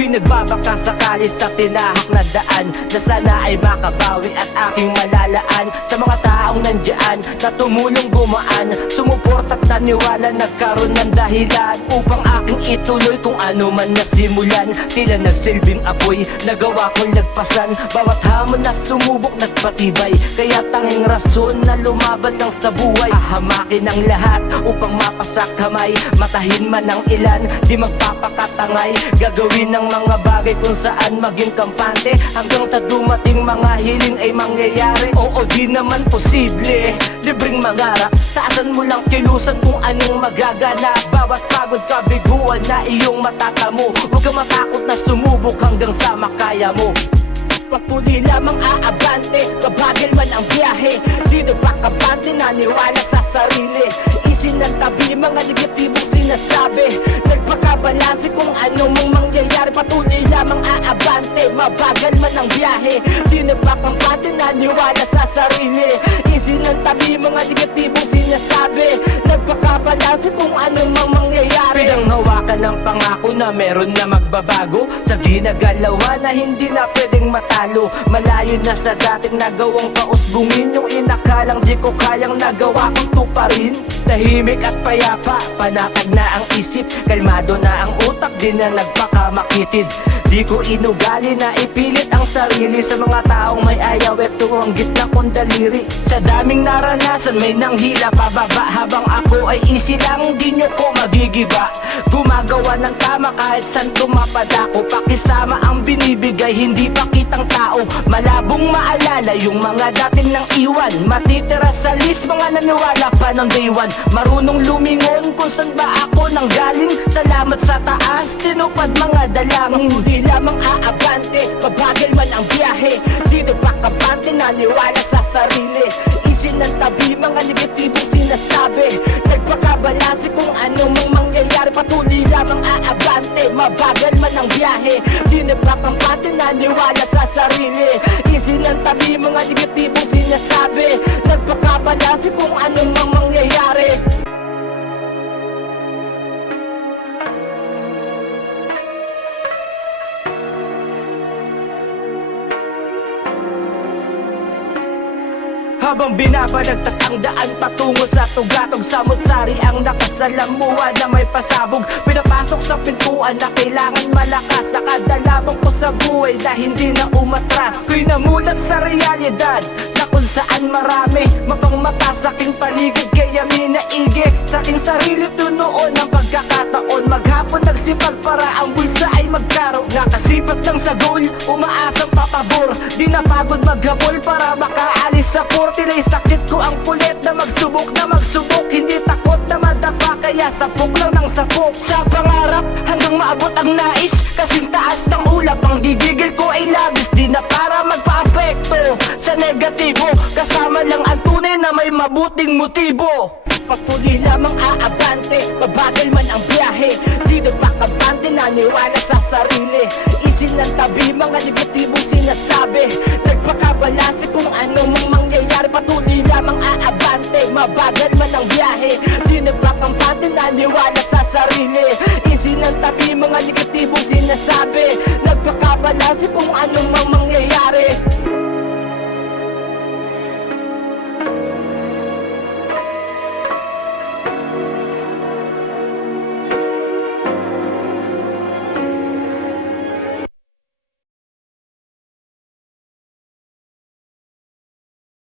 Ako'y nagbabaka sakali sa tinahak na daan, na sana ay makabawi at aking malalaan sa mga taong nandyan na tumulong gumaan, sumuport at naniwala, nagkaroon ng dahilan upang aking ituloy kung ano man nasimulan. Tila nagsilbing apoy, nagawa kong lagpasan bawat hamon na sumubok nagpatibay. Kaya tanging rason na lumaban lang sa buhay, hahamakin ang lahat upang mapasak kamay. Matahin man ang ilan, di magpapakatangay, gagawin ng mga bagay kung saan maging kampante, hanggang sa dumating mga hiling ay mangyayari. Oo, di naman posible, libreng mangarap, taasan mo lang kilusan kung anong magaganap. Bawat pagod kabiguan na iyong matatamo, huwag kang matakot na sumubok hanggang sa makaya mo. Patuloy lamang aabante, kabagal man ang biyahe, di nagpakabante, naniwala sa sarili. Isinantabi mga negatibong sinasabi, nagpakabalanse kung ano mang mangyayari. Patuloy lamang aabante, mabagal man ang biyahe, di nagpakabante, naniwala sa sarili. Isinantabi mga negatibong sinasabi, nagpakabalanse kung ano mang mangyayari. Pinanghawakan ng pangako na meron na magbabago, sa ginagalawan na hindi na pwedeng matalo. Malayo na sa dating nagawang pausbungin, yung inakalang di ko kayang nagawa kong tuparin. Tahimik at payapa, panatag na ang isip, kalmado na ang utak, di na nagpakamakitid. Di ko inugali na ipilit ang sarili sa mga taong may ayaw, eto ang gitna kong daliri. Sa daming naranasan may nanghila pababa, habang ako ay easy lang, di nyo ko magigiba. Gumagawa ng tama kahit saan tumapad ako, pakisama ang binibigay, hindi pakitang tao. Malabong maalala yung mga dating nang iwan, matitira sa list mga naniwala pa ng day one. Marunong lumingon kung saan ba ako nanggaling, salamat sa taas, tinupad mga dalangin. Hindi lamang aabante, mabagal man ang biyahe, di nagpakabante, naniwala sa sarili. Isinantabi mga negatibong sinasabi, nagpakabalanse kung ano mang mangyayari. Patuloy lamang aabante, mabagal man ang biyahe, di nagpakabante, naniwala sa sarili. Isinantabi mga negatibong sinasabi, nagpakabalanse kung ano mang mangyayari. Habang binabalagtas ang daan patungo sa tugatog, samot-sari ang nakasalamuha na may pasabog. Pinapasok sa pintuan na kailangan malakas, sa kada labang ko sa buhay na hindi na umatras. Ko'y namulat sa realidad na kung saan marami mapangmata sa aking paligid, kaya minaigi sa aking sarili tunoon ang pagkakataon. Maghapon nagsipag para ang bulsa ay magkaroon, nakasipat lang sa goal, umaasang papabor. Di napagod maghabol para makaalis sa port. Tila'y sakit ko ang kulit na magsubok, hindi takot na madapa, kaya sapok lang ng sapok sa pangarap hanggang maabot ang nais. Kasing taas ng ulap, ang gigigil ko ay labis, di na para magpa-apekto sa negatibo, kasama lang ang tunay na may mabuting motibo. Patuloy lamang aabante, mabagal man ang biyahe, di nagpakabante, naniwala sa sarili. Isinantabi mga negatibong sinasabi,